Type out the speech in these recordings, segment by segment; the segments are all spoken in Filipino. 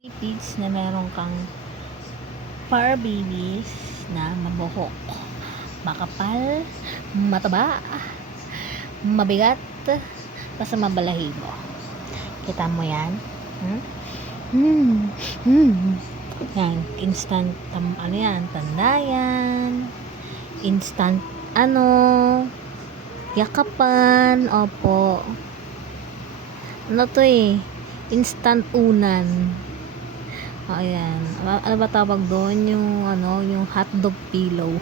Pigs na meron kang fur babies na mabuhok, makapal, mataba, mabigat, basta mabalahibo. Kita mo yan? Yan, instant, ano yan, tanda yan. Instant, yakapan, opo. Ano to instant unan. Ayan. Ano ba tawag doon? Yung hotdog pillow.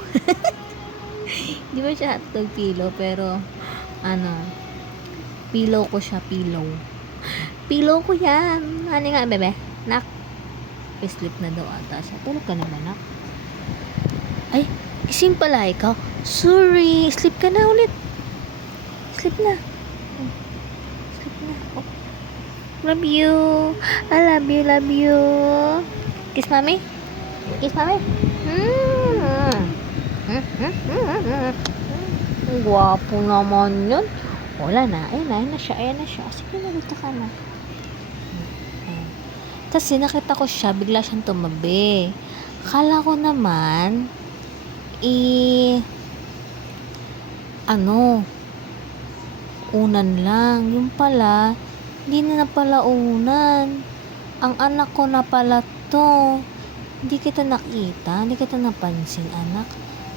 Di ba siya hotdog pillow? Pero, pillow ko siya, pillow. Pillow ko yan. Ano nga, bebe? Nak? Sleep na daw ata siya. Tulog ka naman, nak? Ay, isim pala ikaw. Sorry. Sleep ka na ulit. Sleep na. Sleep na. Oh. Love you. I love you, love you. Kiss mommy? Kiss mommy? Ang gwapo naman yun. Wala na. Ayan na siya. Sige na, dito ka na. Kasi nakita ko siya, bigla siyang tumabi. Akala ko naman, unan lang. Yung pala, hindi na pala unan. Ang anak ko na pala to. Hindi kita nakita, hindi kita napansin, anak.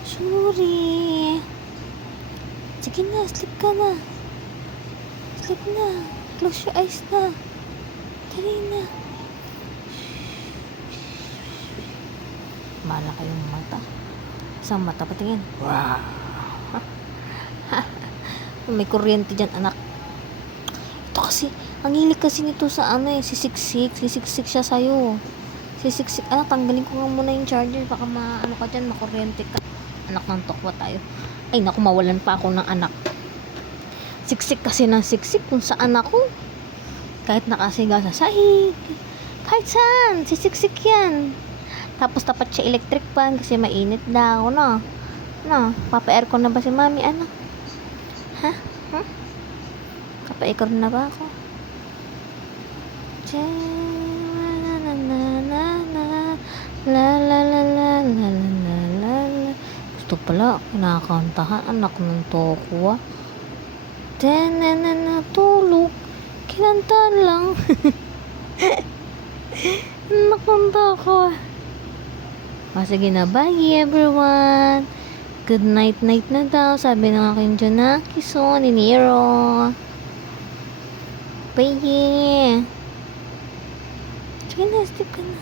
Sorry. Sige na, sleep ka na. Sleep na. Close your eyes na. Dali na. Mala kayong mata. Isang mata, patingin. Wow. May kuryente dyan, anak. Ito kasi, ang hilig kasi nito sa sisiksik siya sa'yo. Sisiksik, anak, tanggalin ko nga muna yung charger. Baka ka dyan, makuryente ka. Anak ng tokwa tayo. Ay, naku, mawalan pa ako ng anak. Siksik kasi ng siksik kung saan ako. Kahit nakasiga sa sahig. Kahit saan, sisiksik yan. Tapos tapat siya electric fan kasi mainit daw, no? Papa-aircon na ba si mami, anak? Ha? Papa-aircon na ba ako? Gusto pala, kinakantahan, anak ng tokwa. Tulog. Kinantahan lang. Anak ng tokwa. Sige na, bye everyone. Good night na daw, sabi ng aking Jonaki, ni Nero. Bye. Sige na, sleep ka na.